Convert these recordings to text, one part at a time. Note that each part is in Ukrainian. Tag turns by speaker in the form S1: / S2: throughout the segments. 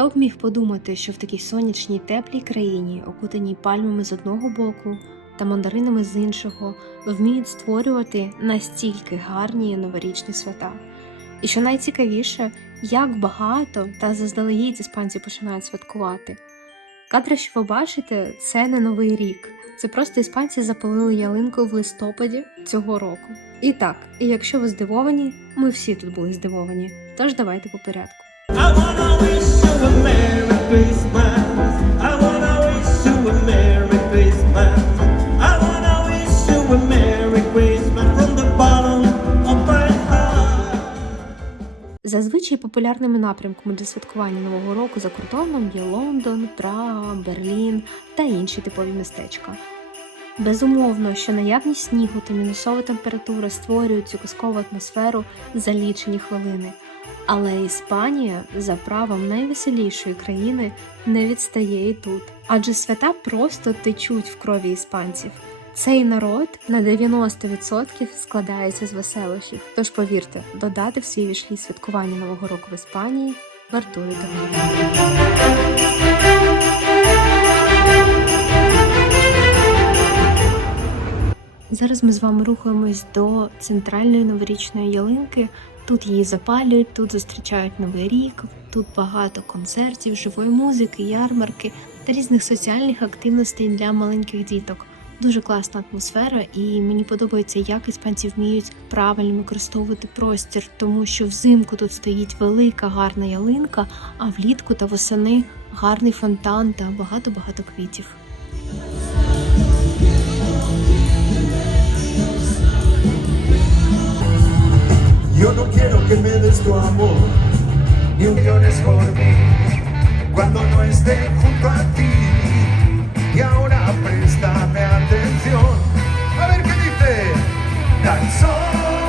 S1: Хто б міг подумати, що в такій сонячній теплій країні, окутаній пальмами з одного боку та мандаринами з іншого, вміють створювати настільки гарні новорічні свята. І що найцікавіше, як багато та заздалегідь іспанці починають святкувати. Кадри, що ви бачите, це не новий рік. Це просто іспанці запалили ялинку в листопаді цього року. І так, і якщо ви здивовані, ми всі тут були здивовані. Тож давайте по порядку. Зазвичай популярними напрямками для святкування Нового року за кордоном є Лондон, Прага, Берлін та інші типові містечка. Безумовно, що наявність снігу та мінусова температура створюють цю казкову атмосферу за лічені хвилини. Але Іспанія за правом найвеселішої країни не відстає і тут. Адже свята просто течуть в крові іспанців. Цей народ на 90% складається з веселощів. Тож повірте, додати в свій святкування Нового року в Іспанії вартує того. Зараз ми з вами рухаємось до центральної новорічної ялинки. Тут її запалюють, тут зустрічають новий рік, тут багато концертів, живої музики, ярмарки та різних соціальних активностей для маленьких діток. Дуже класна атмосфера, і мені подобається, як іспанці вміють правильно використовувати простір, тому що взимку тут стоїть велика гарна ялинка, а влітку та восени гарний фонтан та багато-багато квітів.
S2: Que me des tu amor, ni un llores por mí, cuando no esté junto a ti. Y ahora préstame atención, a ver qué dice, tan.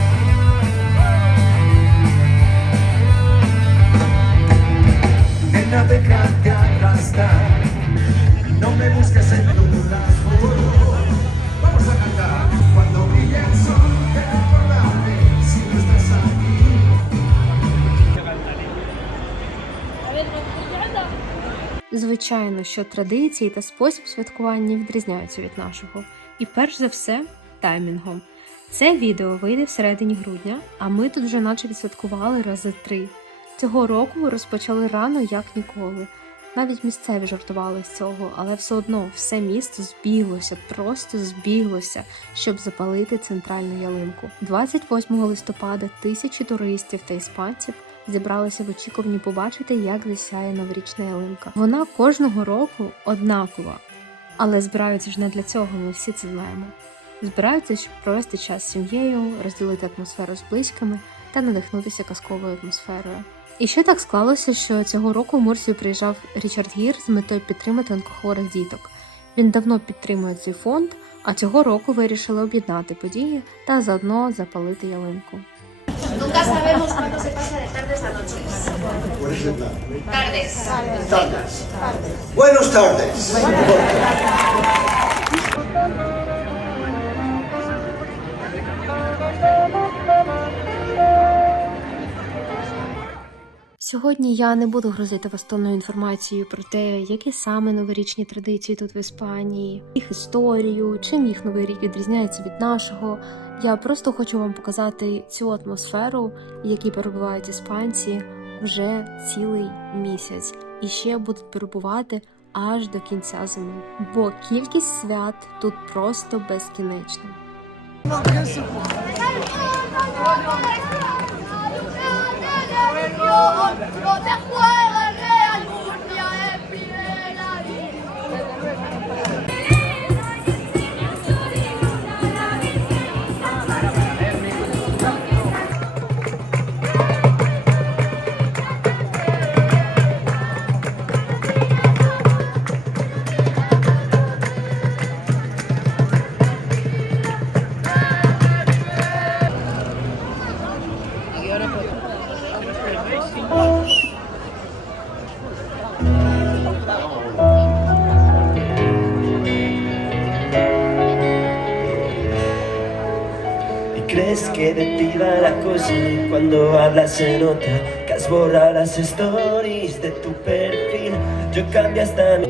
S1: Звичайно, що традиції та спосіб святкування відрізняються від нашого. І перш за все, таймінгом. Це відео вийде всередині грудня, а ми тут вже наче відсвяткували рази три. Цього року ми розпочали рано, як ніколи. Навіть місцеві жартували з цього, але все одно все місто збіглося, просто збіглося, щоб запалити центральну ялинку. 28 листопада тисячі туристів та іспанців зібралися в очікуванні побачити, як засяє новорічна ялинка. Вона кожного року однакова, але збираються ж не для цього, ми всі це знаємо. Збираються, щоб провести час з сім'єю, розділити атмосферу з близькими та надихнутися казковою атмосферою. І ще так склалося, що цього року в Мурсію приїжджав Річард Гір з метою підтримати онкохворих діток. Він давно підтримує цей фонд, а цього року вирішили об'єднати події та заодно запалити ялинку.
S3: Nunca sabemos cuándo se pasa de tardes a noches. Tardes.
S2: Buenos tardes.
S1: Сьогодні я не буду грозити вас тонною інформацією про те, які саме новорічні традиції тут в Іспанії, їх історію, чим їх новий рік відрізняється від нашого. Я просто хочу вам показати цю атмосферу, в якій перебувають іспанці вже цілий місяць, і ще будуть перебувати аж до кінця зими. Бо кількість свят тут просто безкінечна.
S4: Crees que de ti va la cosa cuando hablas se nota que has borrar las stories de tu perfil. Yo cambié hasta.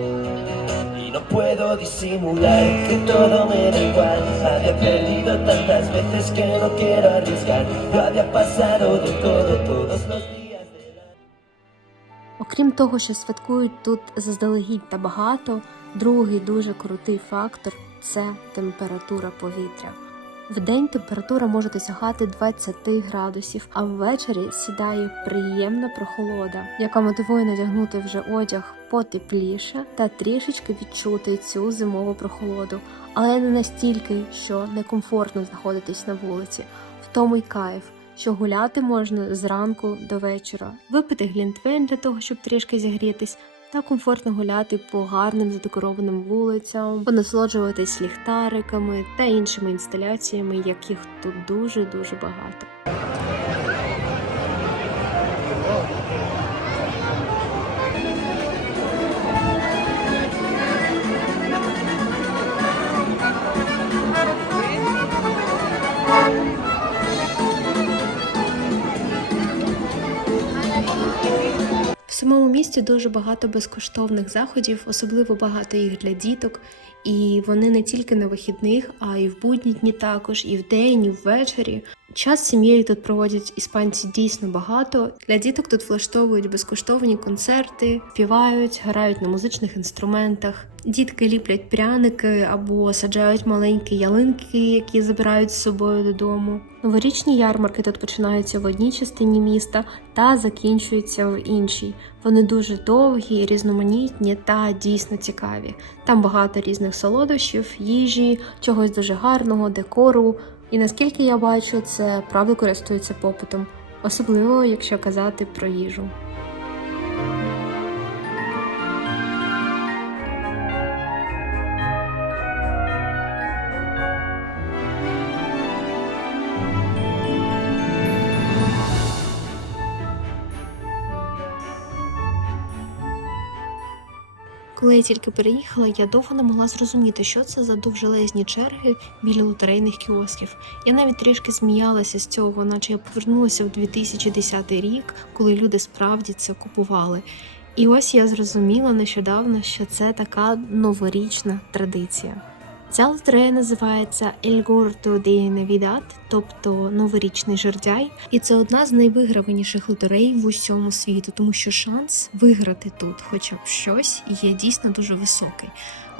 S4: Y no puedo disimular que todo me da igual. Había perdido tantas veces que no quiero arriesgar. Yo había pasado de todo todos los días.
S1: Окрім того, що святкують тут заздалегідь та багато, другий дуже крутий фактор це температура повітря. Вдень температура може досягати 20 градусів, а ввечері сідає приємна прохолода, яка мотивує надягнути вже одяг потепліше та трішечки відчути цю зимову прохолоду, але не настільки, що некомфортно знаходитись на вулиці. В тому й кайф, що гуляти можна зранку до вечора, випити глінтвейн для того, щоб трішки зігрітись, та комфортно гуляти по гарним задекорованим вулицям, понасолоджуватись ліхтариками та іншими інсталяціями, яких тут дуже дуже багато. Місті дуже багато безкоштовних заходів, особливо багато їх для діток. І вони не тільки на вихідних, а й в будні дні також, і в день, і ввечері. Час сім'єю тут проводять іспанці дійсно багато. Для діток тут влаштовують безкоштовні концерти, співають, грають на музичних інструментах. Дітки ліплять пряники або саджають маленькі ялинки, які забирають з собою додому. Новорічні ярмарки тут починаються в одній частині міста та закінчуються в іншій. Вони дуже довгі, різноманітні та дійсно цікаві. Там багато різних солодощів, їжі, чогось дуже гарного, декору. І наскільки я бачу, це правда користується попитом, особливо якщо казати про їжу. Коли я тільки переїхала, я довго не могла зрозуміти, що це за довжелезні черги біля лотерейних кіосків. Я навіть трішки сміялася з цього, наче я повернулася в 2010 рік, коли люди справді це купували. І ось я зрозуміла нещодавно, що це така новорічна традиція. Ця лотерея називається Ельгорту де de тобто новорічний жердяй, і це одна з найвиграваніших лотерей в усьому світу, тому що шанс виграти тут хоча б щось є дійсно дуже високий.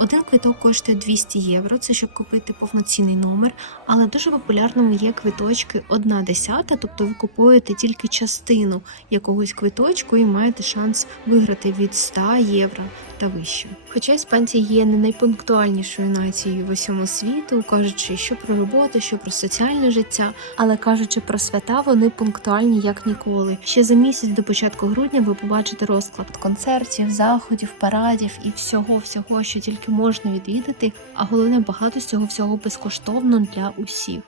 S1: Один квиток коштує 200 євро, це щоб купити повноцінний номер, але дуже популярними є квиточки одна десята, тобто ви купуєте тільки частину якогось квиточку і маєте шанс виграти від 100 євро та вище. Хоча іспанці є не найпунктуальнішою нацією в усьому світу, кажучи, що про роботу, що про соціальне життя, але кажучи про свята, вони пунктуальні як ніколи. Ще за місяць до початку грудня ви побачите розклад концертів, заходів, парадів і всього, всього, що тільки можна відвідати. А головне, багато з цього всього безкоштовно для усіх.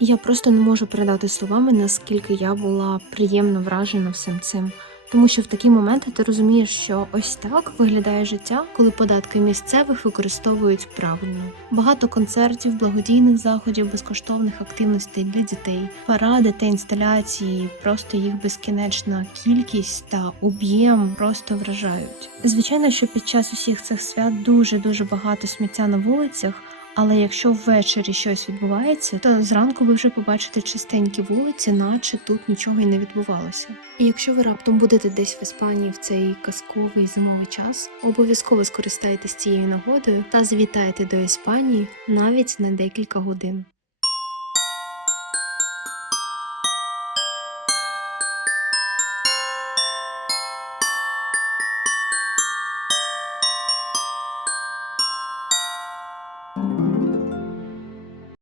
S1: Я просто не можу передати словами, наскільки я була приємно вражена всім цим. Тому що в такі моменти ти розумієш, що ось так виглядає життя, коли податки місцевих використовують правильно. Багато концертів, благодійних заходів, безкоштовних активностей для дітей, паради та інсталяції, просто їх безкінечна кількість та об'єм просто вражають. Звичайно, що під час усіх цих свят дуже дуже багато сміття на вулицях. Але якщо ввечері щось відбувається, то зранку ви вже побачите чистенькі вулиці, наче тут нічого й не відбувалося. І якщо ви раптом будете десь в Іспанії в цей казковий зимовий час, обов'язково скористайтесь цією нагодою та завітайте до Іспанії навіть на декілька годин.